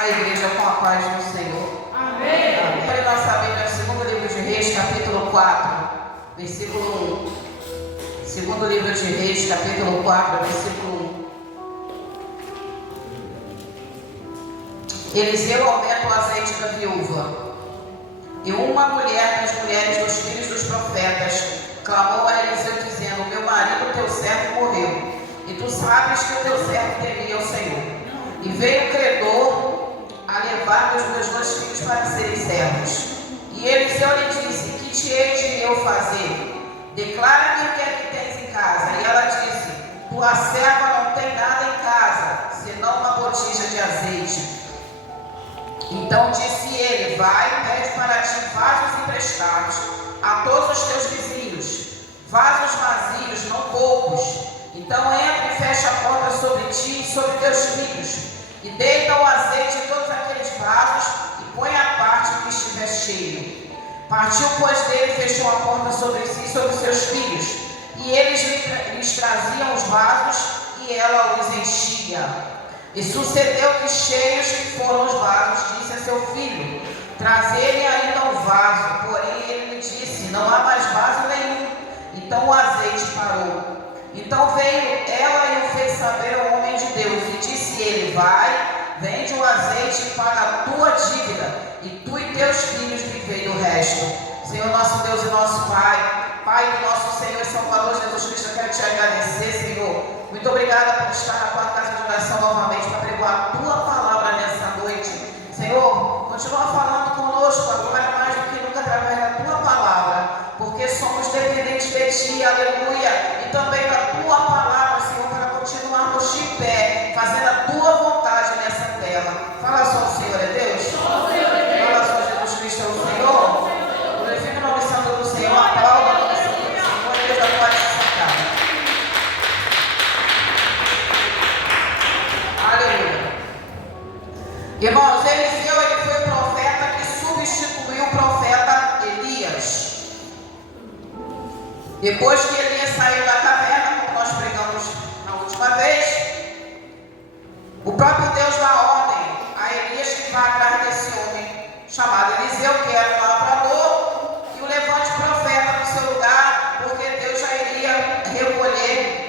A igreja com a paz do Senhor. Amém. Amém. Nossa Bíblia, segundo livro de Reis, capítulo 4, versículo 1. Segundo livro de Reis, capítulo 4, versículo 1. Eliseu aumenta o azeite da viúva. E uma mulher das mulheres dos filhos dos profetas clamou a Eliseu, dizendo: meu marido, teu servo, morreu, e tu sabes que o teu servo temia o Senhor. E veio o credor a levar os meus dois filhos para serem servos. E Eliseu lhe disse: que te hei de eu fazer? Declara-me o que é que tens em casa. E ela disse: tua serva não tem nada em casa, senão uma botija de azeite. Então disse ele: vai, pede para ti vasos emprestados a todos os teus vizinhos, vasos vazios, não poucos. Então entra e fecha a porta sobre ti e sobre teus filhos, e deita o azeite em todos aqueles vasos, e põe à parte o que estiver cheio. Partiu, pois, dele e fechou a porta sobre si e sobre seus filhos, e eles lhes traziam os vasos, e ela os enchia. E sucedeu que, cheios que foram os vasos, disse a seu filho: trazer-lhe ainda um vaso. Porém ele lhe disse: não há mais vaso nenhum. Então o azeite parou. Então veio ela e o fez saber ao homem de Deus, e disse ele: vai, vende o azeite e paga a tua dívida, e tu e teus filhos vivei do resto. Senhor nosso Deus e nosso Pai, Pai do nosso Senhor e Salvador Jesus Cristo, eu quero te agradecer, Senhor. Muito obrigada por estar na tua casa de oração novamente para pregar a tua palavra nessa noite. Senhor, continua falando conosco agora mais do que nunca através da tua palavra, porque somos dependentes de ti, aleluia, e também da tua palavra, Senhor, para continuarmos de pé, fazendo a tua vontade nessa terra. Fala só, o Senhor é Deus? Fala só, Jesus Cristo é o Senhor? Glorifica o nome santo do Senhor, aplauda o nome santo do Senhor, e Deus já pode se sentar. Aleluia. Irmãos, Eliseu, ele foi o profeta que substituiu o profeta Elias. Depois que Elias saiu da caverna, como nós pregamos na última vez, o próprio Deus dá ordem a Elias que vá atrás desse homem chamado Eliseu, que era um lavrador, e o levante profeta no seu lugar, porque Deus já iria recolher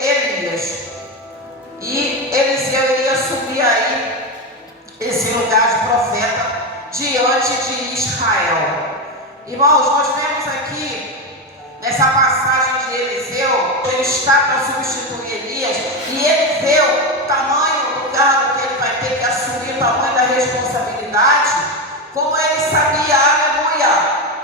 Elias. E Eliseu iria assumir aí esse lugar de profeta diante de Israel. Irmãos, nós vemos aqui nessa passagem de Eliseu, ele está para substituir Elias, e ele vê o tamanho do cargo que ele vai ter que assumir, o tamanho da responsabilidade, como ele sabia, aleluia,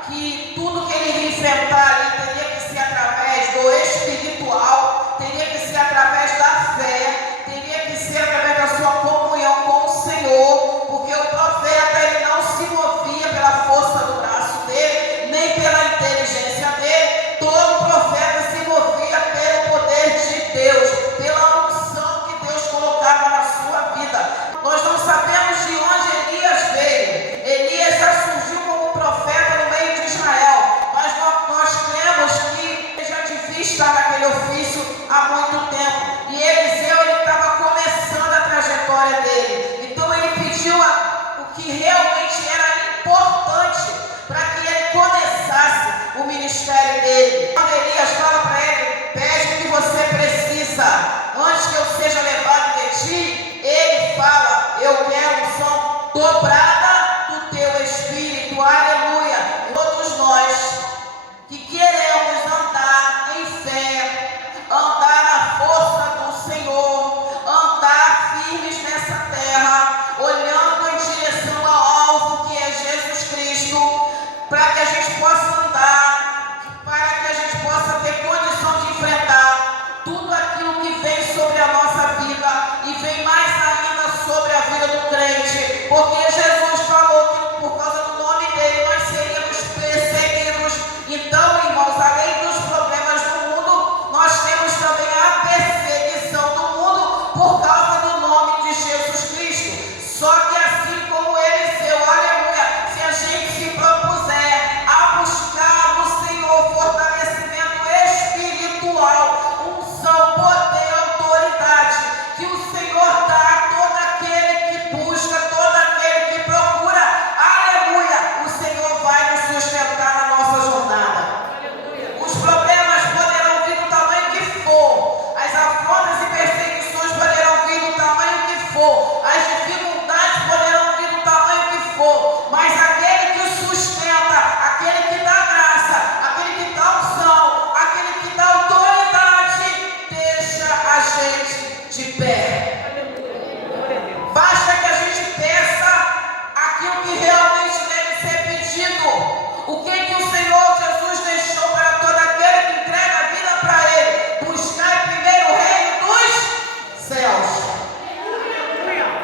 que tudo que ele iria enfrentar ali teria que ser através do espiritual, teria que ser através da fé, teria que ser através da sua comunhão com o Senhor, porque o profeta, ele não se movia pela força do braço dele, nem pela inteligência dele. Todo profeta se movia pelo poder de Deus, pela unção que Deus colocava na sua vida. Nós não sabemos de onde Elias veio. Elias já surgiu como profeta no meio de Israel, mas nós cremos que ele já devia estar naquele ofício há muito tempo. E Eliseu, ele estava começando a trajetória dele. Então ele pediu o que realmente era importante para que ele começasse o ministério dele. Quando Elias fala para ele: pede o que você precisa antes que eu seja levado de ti, ele fala: eu quero unção dobrada do teu espírito, aleluia. Todos nós que queremos andar em fé, andar na força do Senhor, andar firmes nessa terra, olhando em direção ao alvo que é Jesus Cristo, para que a gente possa andar, para que a gente possa ter condição de enfrentar tudo aquilo que vem sobre a nossa vida e vem mais ainda sobre a vida do crente, porque Jesus falou que por causa do nome dele nós seríamos perseguidos. Então, irmãos, além dos problemas do mundo, nós temos também a perseguição do mundo por causa do nome de Jesus Cristo. Só que assim como Eliseu, aleluia, se a gente se propuser a buscar no Senhor fortalecimento espiritual, unção, poder, autoridade, que o Senhor dá a gente de pé. Basta que a gente peça aquilo que realmente deve ser pedido. O que o Senhor Jesus deixou para todo aquele que entrega a vida para Ele? Buscar primeiro o reino dos céus.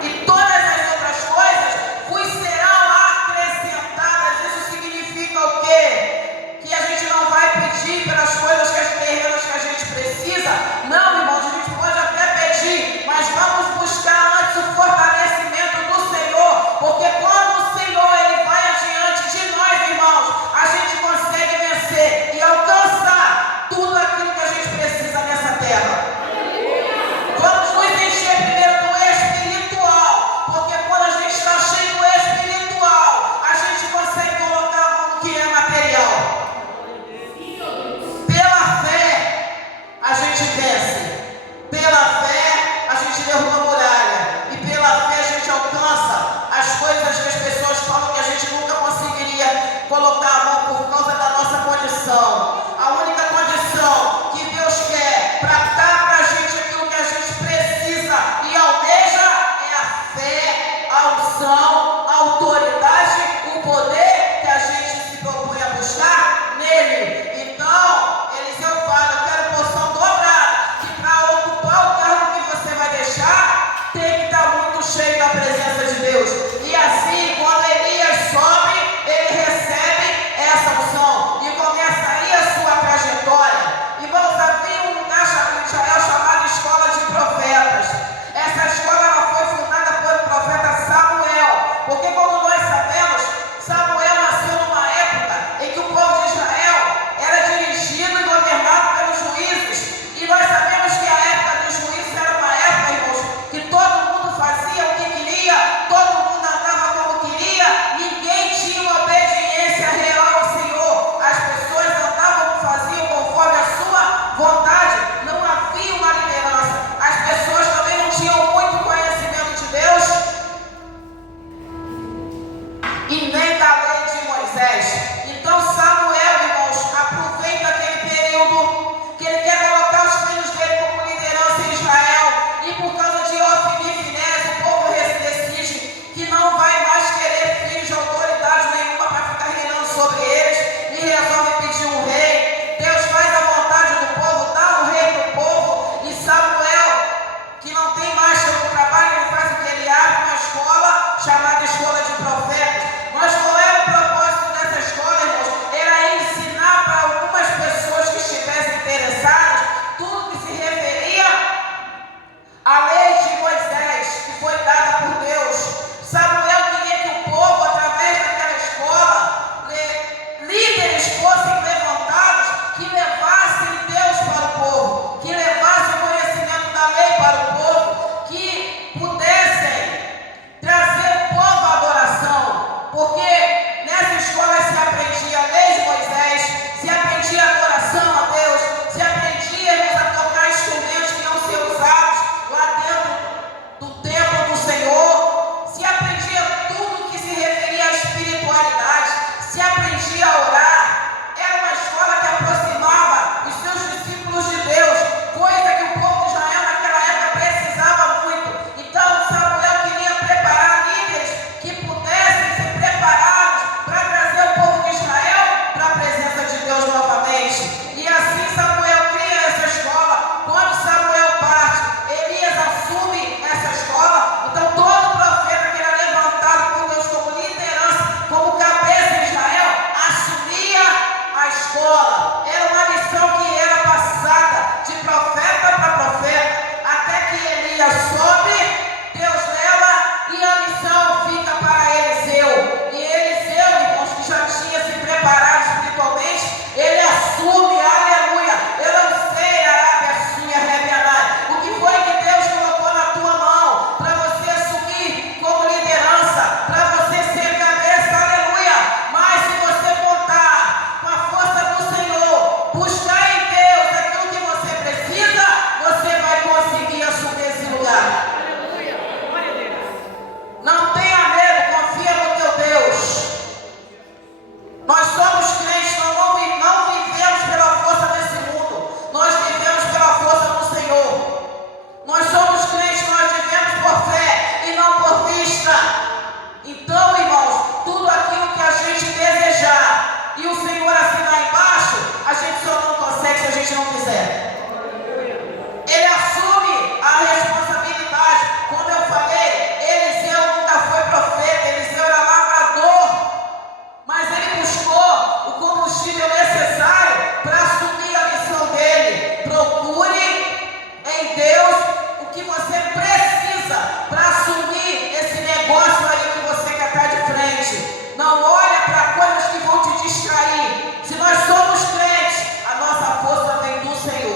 E todas as outras coisas vos serão acrescentadas. Isso significa o quê? Que a gente não vai pedir pelas coisas terrenas que a gente precisa. Não, irmãos, a gente pode até pedir, mas vamos buscar antes o fortalecimento do Senhor, porque quando o Senhor Ele vai adiante de nós, irmãos, a gente consegue vencer e alcançar tudo aquilo que a gente precisa nessa terra. Vamos nos encher primeiro do espiritual, porque quando a gente está cheio do espiritual, a gente consegue colocar a mão no que é material. Pela fé, a gente vence. Pela fé, a gente derruba a muralha. E pela fé, a gente alcança as coisas que as pessoas falam que a gente nunca conseguiria colocar a mão por causa da nossa condição. A única condição que Deus quer para dar para a gente aquilo que a gente precisa e almeja é a fé, a unção, a autoridade, o poder que a gente se propõe a buscar nele. Então, Eliseu fala: eu quero porção dobrada, que para ocupar o cargo que você vai deixar, tem que estar muito cheio da presença de Deus. E assim, quando Elias sobe, ele recebe essa unção e começa aí a sua trajetória. E vamos havia um lugar em Israel chamado Escola de Profetas. Essa escola ela foi fundada pelo profeta Samuel, porque como nós sabemos, Samuel nasceu numa época em que o povo de Israel era dirigido e governado pelos juízes. E nós sabemos que a época dos juízes era uma época, irmãos, que todo mundo fazia o que queria, todo mundo andava como queria, ninguém tinha uma obediência real ao Senhor. As pessoas andavam, faziam conforme a sua vontade, não havia uma liderança. As pessoas também não tinham muito conhecimento de Deus e nem da lei de Moisés. Então Samuel, irmãos, aproveita aquele período que ele quer colocar os filhos dele como liderança em Israel, e por causa de Ofni e Finéias, o povo decide que não vai mais querer filhos de autoridade nenhuma para ficar reinando sobre eles, e resolve pedir um rei. Deus faz a vontade do povo, dá um rei para o povo, e Samuel, que não tem mais tanto trabalho, ele faz o que? Ele abre uma escola chamada Escola de Profetas. Mas qual era o propósito dessa escola, irmãos? Era ensinar para algumas pessoas que estivessem interessadas tudo que se referia à lei de Moisés, que foi dada por Deus. Samuel queria que o povo, através daquela escola, líderes fossem levantados, que levassem Deus para o povo, que levassem o conhecimento da lei para o povo, que pudessem trazer o povo à adoração, porque nessa escola se aprendia a lei de Moisés, se aprendia a adoração a Deus, se aprendia a tocar instrumentos que iam ser usados lá dentro do templo do Senhor, se aprendia tudo que se referia à espiritualidade, se aprendia a orar. Era uma escola que aproximava os seus discípulos de Deus, coisa que o povo de Israel naquela época precisava muito. Então Samuel queria preparar líderes que pudessem ser preparados para trazer o povo de Israel para a presença de Deus novamente. E assim Samuel cria essa escola. Quando Samuel parte, Elias assume essa escola. Então todo profeta que era levantado por Deus como liderança, como cabeça de Israel, assumia a escola. Era uma missão que era passada de profeta para profeta, até que Elias sobe, Deus leva e a missão fica para Eliseu. E Eliseu, irmãos, que já tinha se preparado espiritualmente, ele assume, aleluia. Eu não sei, Arábia, Sunha, Rebeanai, o que foi que Deus colocou na tua mão para você assumir como liderança, para você ser cabeça, aleluia. Mas se você contar com a força do Senhor, buscar em Deus aquilo que você precisa, você vai conseguir assumir esse lugar. Cristiano fizer. Ele assume a responsabilidade. Como eu falei, Eliseu nunca foi profeta, Eliseu era lavrador, mas ele buscou o combustível necessário para assumir a missão dele. Procure em Deus o que você precisa para assumir esse negócio aí que você quer estar de frente. Não olha para coisas que vão te distrair. Se nós somos crentes, a nossa força vem do Senhor.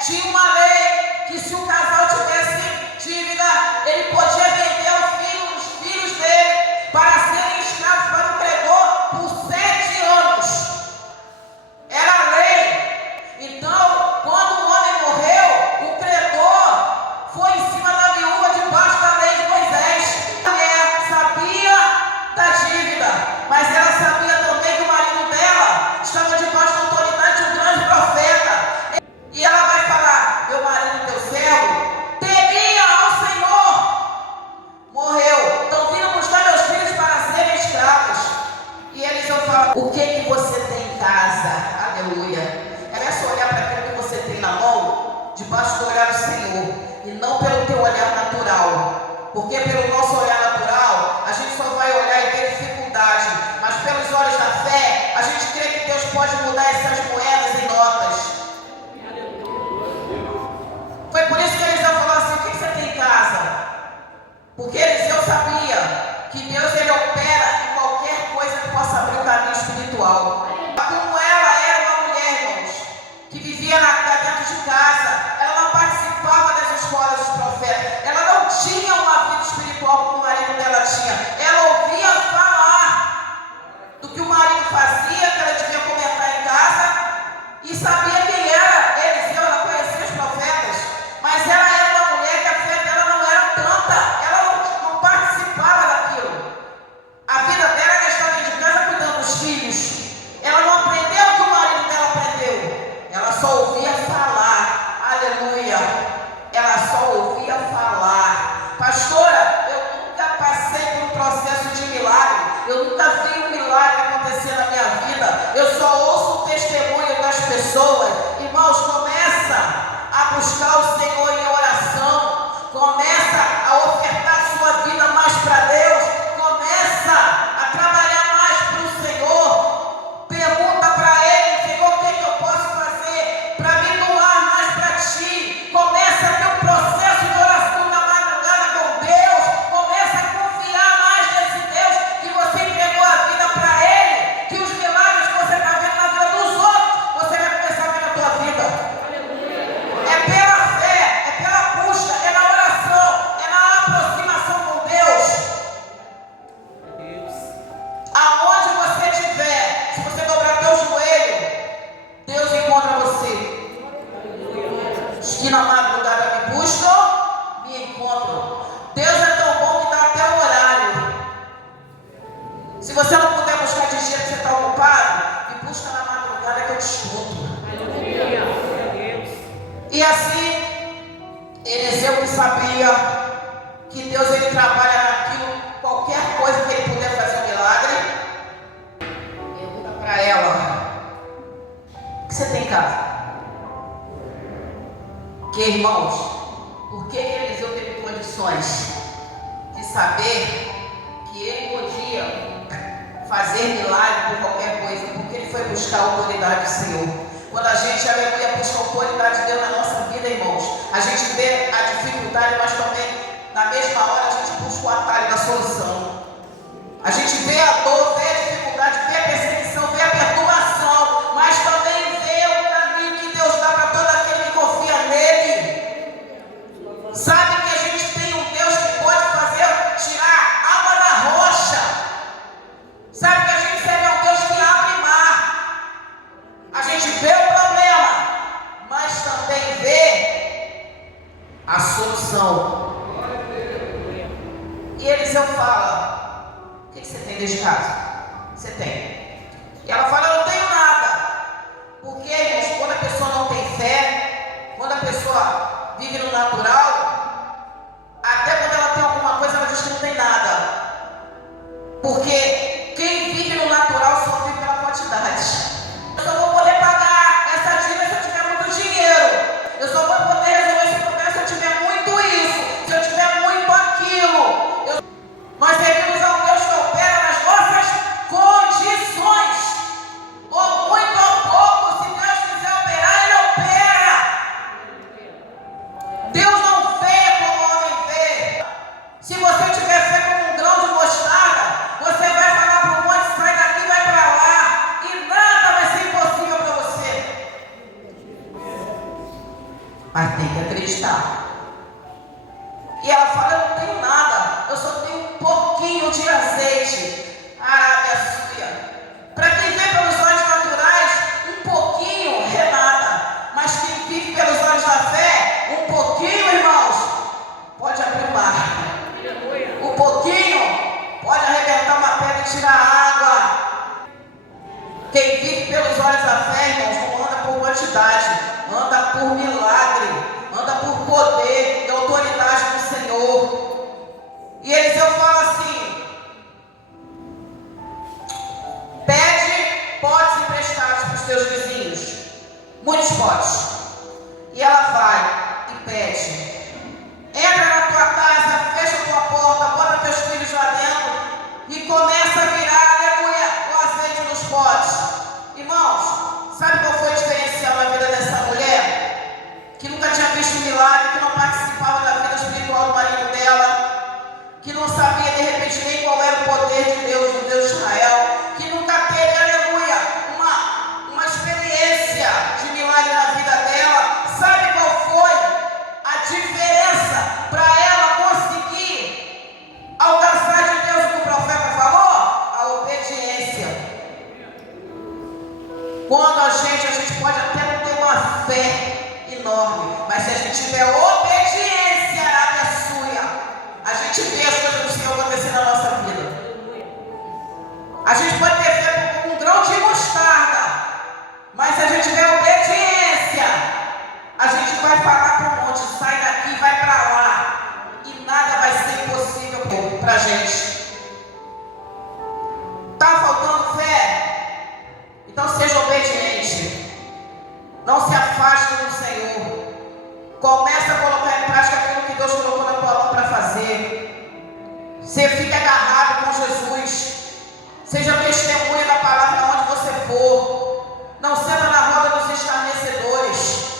Tinha uma lei que se o casal tivesse dívida, ele podia vender os filhos dele para serem escravos para o credor por 7 anos. Era a lei. Então, quando o homem morreu, o credor foi em cima da viúva debaixo da lei de Moisés. A mulher sabia da dívida, mas ela sabia também que o marido dela estava debaixo da autoridade de um grande profeta. E ela vai falar: meu marido, teu servo, temia ao Senhor, morreu, estão vindo buscar meus filhos para serem escravos. E eles vão falar: o que você tem em casa? Aleluia. É só olhar para aquilo que você tem na mão, debaixo do olhar do Senhor, e não pelo teu olhar natural. Porque pelo nosso olhar natural, a gente só vai olhar e ver dificuldade. Mas pelos olhos da fé, a gente crê que Deus pode mudar essas moedas em notas. Foi por isso que Eliseu falou assim: o que você tem em casa? Porque Eliseu sabia que Deus, ele opera em qualquer coisa que possa abrir o caminho espiritual. Como ela era uma mulher, irmãos, que vivia dentro de casa, ela não participava das escolas dos profetas, ela não tinha uma vida espiritual como o marido dela tinha. Ela ouvia falar do que o marido fazia, que ela devia comentar em casa, e sabia quem era Eliseu, ela conhecia os profetas, mas ela era uma mulher que a fé dela não era tanta, ela não participava daquilo. A vida dela era estar dentro de casa cuidando dos filhos. Ela não aprendeu o que o marido dela aprendeu. Ela só ouvia falar. Aleluia. Ela só ouvia falar. Pastora, eu nunca passei por um processo de milagre. Eu nunca vi um milagre acontecer na minha vida. Eu só ouço o testemunho das pessoas. Irmãos, começa a buscar o Senhor em oração. Começa a ofertar sua vida mais para Deus. Começa a trabalhar mais para o Senhor. Pergunta para Ele: Senhor, o que eu posso fazer para me doar mais para Ti? Começa a ter um processo de oração na madrugada com Deus. Começa a confiar mais nesse Deus que você entregou a vida para Ele. Que os milagres que você está vendo na vida dos outros, você vai começar a ver na tua vida. É pela fé, é pela busca, é na oração, é na aproximação com Deus. Aonde você estiver, se você dobrar teu joelho, Deus encontra você. Os que na madrugada me buscam, me encontram. Deus é tão bom que dá até o horário. Se você não puder buscar de dia que você está ocupado, me busca na madrugada que eu te escuto. E assim, Eliseu que sabia que Deus, ele trabalha naquilo, qualquer coisa que ele puder fazer um milagre, pergunta para ela: o que você tem em casa? Que, irmãos, por que Eliseu teve condições de saber que ele podia fazer milagre por qualquer coisa? Porque ele foi buscar a autoridade do Senhor. Quando a gente, aleluia, busca a autoridade de Deus na nossa vida, irmãos, a gente vê a dificuldade, mas também, na mesma hora, a gente busca o atalho da solução. A gente vê a dor, vê a dificuldade, vê a perseguição, vê a perturbação, mas também vê o caminho que Deus dá para todo aquele que confia nele. Sabe que a gente tem um Deus que pode tirar água da rocha. Sabe que a gente serve a um Deus que abre mar. A gente vê o problema, mas também vê a solução. E Eliseu fala: o que você tem neste caso? Você tem. E ela fala: eu não tenho nada. Porque, irmãos, quando a pessoa não tem fé, quando a pessoa vive no natural, até quando ela tem alguma coisa, ela diz que não tem nada. Porque quem vive no natural só vive pela quantidade. Eu só vou poder pagar essa dívida se eu tiver muito dinheiro. Eu só vou poder resolver esse problema se eu tiver muito isso, se eu tiver muito aquilo. Nós devemos a um Deus que opera nas nossas condições. Ou muito ou pouco, se Deus quiser operar, Ele opera. Deus não mas tem que acreditar. E ela fala: eu não tenho nada, eu só tenho um pouquinho de azeite. Arábia Súria. Para quem vê pelos olhos naturais, um pouquinho é nada, mas quem vive pelos olhos da fé, um pouquinho, irmãos, pode abrir o mar. Um pouquinho pode arrebentar uma pedra e tirar a água. Quem vive pelos olhos da fé, irmãos, não anda por quantidade, anda por milagre, anda por poder e autoridade do Senhor. E Eliseu fala assim: pede potes emprestados para os teus vizinhos, muitos potes. E ela vai e pede. Entra na tua casa, fecha a tua porta, bota teus filhos lá dentro e começa a virar, aleluia, o azeite nos potes. Irmãos, sabe qual foi o diferencial na vida dessa mulher? Que nunca tinha visto milagre, que não participava da vida espiritual do marido dela, que não sabia de repente nem qual era o poder de Deus, do Deus de Israel, que nunca teve, aleluia, uma experiência de milagre na vida dela. Sabe qual foi a diferença para ela conseguir alcançar de Deus o que o profeta falou? A obediência. Quando a gente pode até não ter uma fé enorme, mas se a gente tiver obediência, Arábia Súria, a gente vê as coisas do Senhor acontecer na nossa vida. A gente pode ter fé com um grão de mostarda, mas se a gente tiver obediência, a gente vai falar para o monte: sai daqui, vai para lá, e nada vai ser impossível para a gente. Está faltando fé? Então seja obediente. Não se afaste do Senhor. Começa a colocar em prática aquilo que Deus colocou na tua mão para fazer. Você fica agarrado com Jesus. Seja testemunha da palavra onde você for. Não senta na roda dos escarnecedores.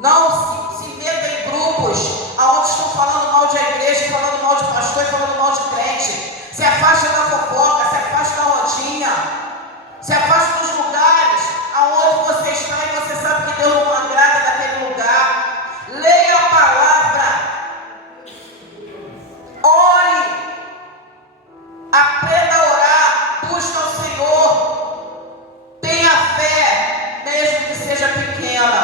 Não se meta em grupos onde estão falando mal de igreja, falando mal de pastor, falando mal de crente. Se afaste da fofoca, se afaste da rodinha. Se afaste dos lugares aonde você está e você sabe que Deus não agrada daquele lugar. Leia a palavra. Ore. Aprenda a orar. Busca o Senhor. Tenha fé, mesmo que seja pequena.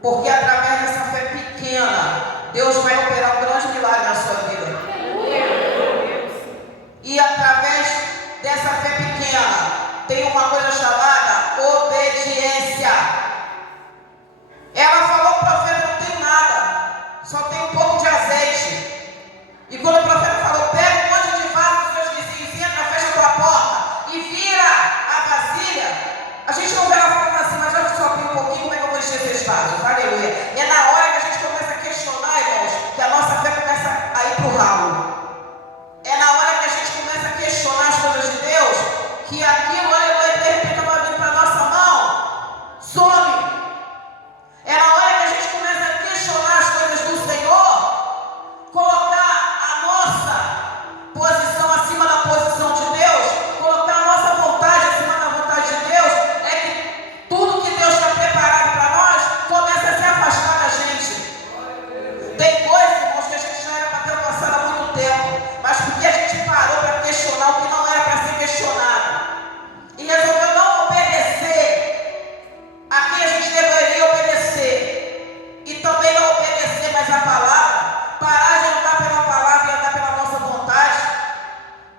Porque através dessa fé pequena, Deus vai operar um grande milagre na sua vida. E através dessa fé pequena, tem uma coisa chamada obediência. Ela falou: o profeta não tem nada, só tem um pouco de azeite. E quando o profeta falou: pega um monte de vaso dos seus vizinhos, entra, fecha a tua porta e vira a vasilha, a gente não vê ela falando assim: mas já que só tem um pouquinho, como é que eu vou encher esses vasos? Aleluia. É na hora que a gente começa a questionar, irmãos, que a nossa fé começa a ir para o ralo. É na hora que a gente começa a questionar as coisas de Deus, que aquilo, aleluia, de repente estava vindo para a nossa mão, some. É na hora que a gente começa a questionar as coisas do Senhor, colocar a nossa posição acima da posição de Deus, colocar a nossa vontade acima da vontade de Deus, é que tudo que Deus está preparado para nós começa a se afastar da gente. Tem coisas, irmãos, que a gente já era para ter alcançado há muito tempo, mas porque a gente parou para questionar o que não era para ser questionado e resolveu não obedecer a quem a gente deveria obedecer, e também não obedecer mais a palavra, parar de andar pela palavra e andar pela nossa vontade,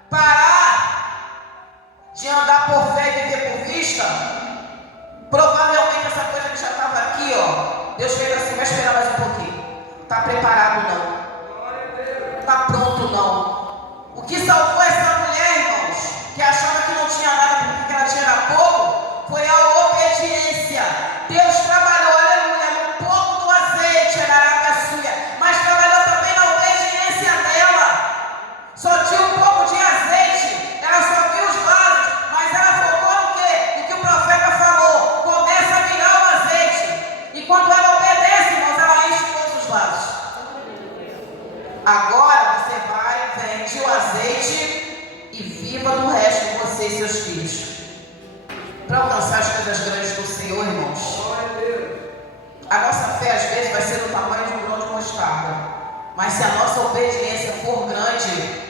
parar de andar por fé e viver por vista. Provavelmente essa coisa que já estava aqui, ó, Deus fez assim: vai esperar mais um pouquinho. Está preparado não? Está pronto não? O que salvou essa mulher, irmãos, que achava que não tinha nada porque ela tinha pouco, foi a obediência. Deus trabalhou, aleluia, no pouco do azeite na Arábia Súria, mas trabalhou também na obediência dela. Só tinha um pouco de azeite, ela só viu os vasos, mas ela focou no quê? No que o profeta falou: começa a virar o azeite. E quando ela obedece, irmãos, ela enche todos os vasos. Agora você vai, vende o azeite e viva do resto de você e seus filhos, para alcançar as coisas grandes do Senhor, irmãos. ser do tamanho de um grão de mostarda. Mas se a nossa obediência for grande,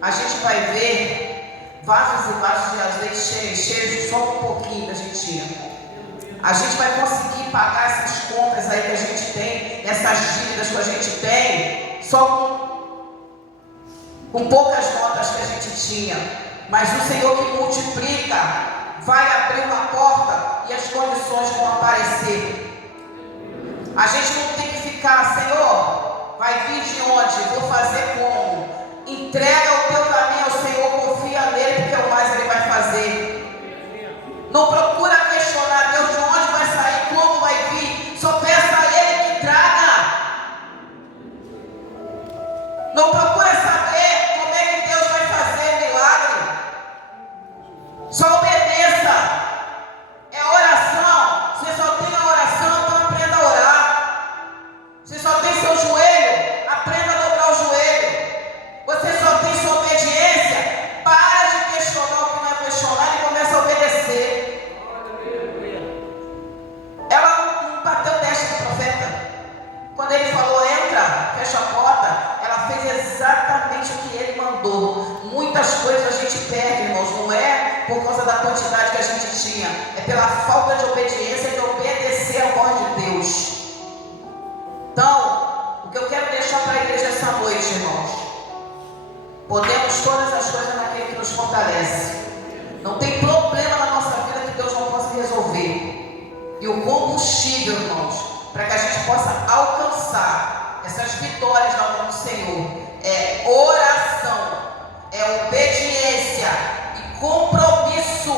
a gente vai ver vasos e vasos de azeite cheios, só um pouquinho que a gente tira. A gente vai conseguir pagar essas contas aí que a gente tem, essas dívidas que a gente tem, só com poucas notas que a gente tinha. Mas o Senhor que multiplica vai abrir uma porta e as condições vão aparecer. A gente não tem que ficar, Senhor, vai vir de onde? Vou fazer como? Entrega o teu caminho ao Senhor, confia nele, porque o mais ele vai fazer. Não procura questionar Deus de onde vai sair, como vai vir. Só peça a ele que traga. Não procura saber como é que Deus vai fazer milagre. Só obedeça. É oração. Você só tem a oração, então aprenda a orar. Você só tem seu joelho, aprenda a dobrar o joelho. Você só tem sua obediência, para de questionar o que não é questionado e começa a obedecer. Ela não bateu o teste do profeta. Quando ele falou, entra, fecha a porta, ela fez exatamente o que ele mandou. Muitas coisas a gente perde, irmãos, não é por causa da quantidade que a gente tinha, é pela falta de obediência, de obedecer a voz de Deus. Então, o que eu quero deixar para a igreja essa noite, irmãos, podemos todas as coisas naquele que nos fortalece. Não tem problema na nossa vida que Deus não possa resolver. E o combustível, irmãos, para que a gente possa alcançar essas vitórias na mão do Senhor, é oração, é obediência e compromisso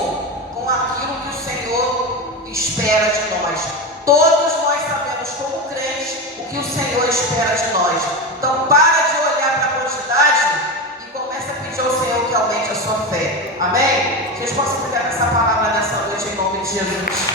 com aquilo que o Senhor espera de nós. Todos nós sabemos, como crentes, o que o Senhor espera de nós. Então, para de olhar para a quantidade e comece a pedir ao Senhor que aumente a sua fé. Amém? Vocês possam ficar nessa palavra nessa noite, em nome de Jesus.